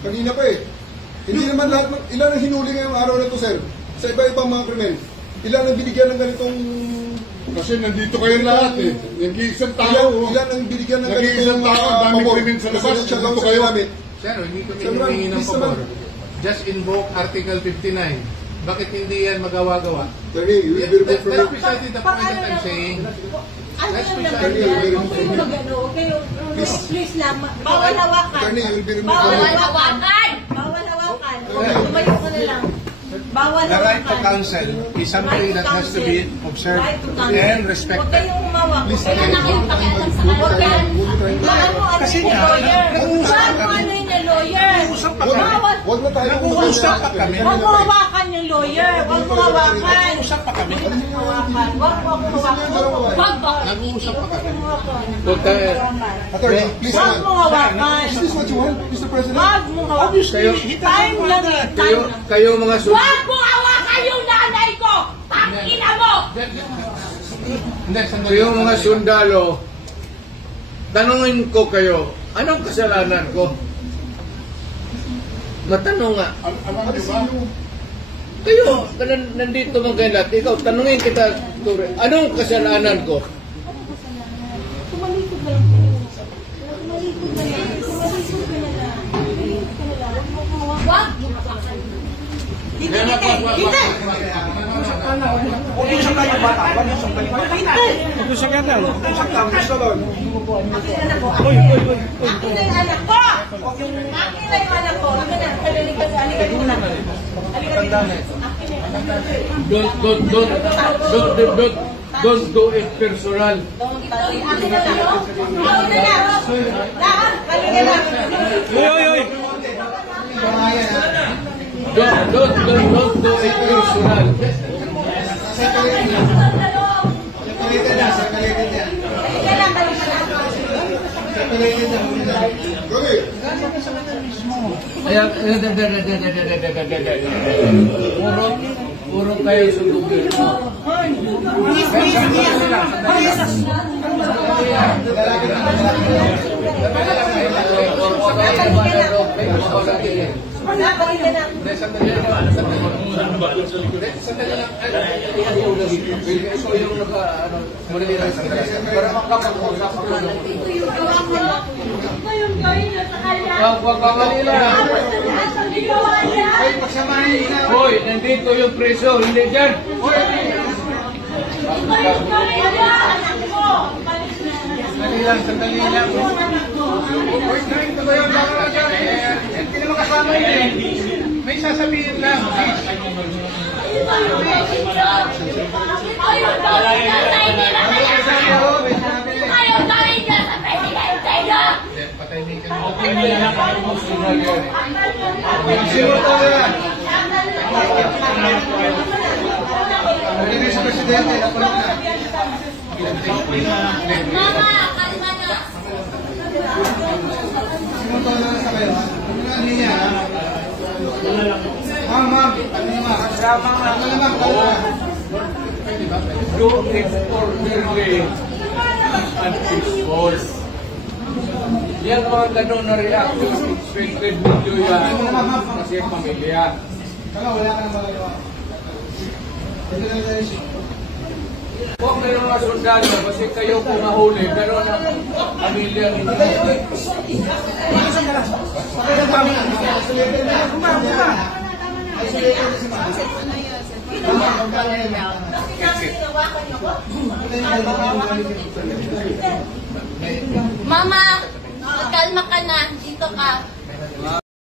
Kanina pa eh. Hindi naman lahat, ilan ang hinuli ngayong araw na to, sir? Sa iba-ibang mga krimen. Ilan ang binigyan ng ganitong... Kasi nandito kayo lahat eh. Nag-iisang tao. Ilan ang binigyan ng ganitong... Nag-iisang tao, dami krimen sa labas. Nandito kayo. Sir, hindi ko hinihingi ng pabor. Just invoke Article 59. Bakit hindi yan magawa-gawa? Attorney, you will be removed from That's precisely the point that I'm saying. That's precisely the point. Please lang, bawal hawakan. Attorney, you will be removed. Bawal hawakan! Bawal hawakan. Tumayo ka na lang. Bawal hawakan. The right to counsel is something that has to be observed and respected. Huwag kayong umawak. Please, Huwag kayong nakipakialam sa huwag kayong... Kasi nga, Huwag na tayo nag-uusap pa kami. Huwag mo hawakan yung lawyer. Huwag mo hawakan. Nag-uusap pa kami. Huwag mo hawakan. Huwag mo hawakan. Huwag mo. Nag-uusap pa kami. Attorney, please. Huwag mo hawakan. Is this what you want, Mr. President? Huwag mo hawakan. Time lang eh. Kayo mga Huwag mo hawakan yung nanay ko! Pangina mo! Kayo mga sundalo, tanungin ko kayo, anong kasalanan ko? Matanong nga. Kayo, nandito mga kayo lahat. Ikaw, tanungin kita, Ture, anong kasalanan ko? Tumalikod lang po. Tumalikod na lang. Tumalikod ka na lang. Tumalikod ka na lang. Huwag mo hawakan. Hindi! Huwag yung isang tayo bata. Huwag yung isang tayo bata. Huwag yung isang tayo bata. Huwag yung isang tayo bata. Akin na yung anak ko! Akin na yung anak ko! Akin na. Halika muna. Halika dito. Akin na yung anak ko. Don't do it personal. Akin na lang. Akin na lang. Lahat. Halika na. Don't do it personal. Puro kayo sundugin. Hoy, nandito yung preso, hindi dyan. Sandali lang. Hoy, trying to go yung baka dyan. Hindi naman kasama yun eh. May sasabihin lang. Patay ka do it orderly and peaceful. Yan mga ganun na reaction, expected video yan kasi pamilya. Wala ka nang magagawa. Huwag na yung mga sundalo kasi kayo kung mahuli, pero ang pamilya ninyo. Mama, kalma ka na. Dito ka.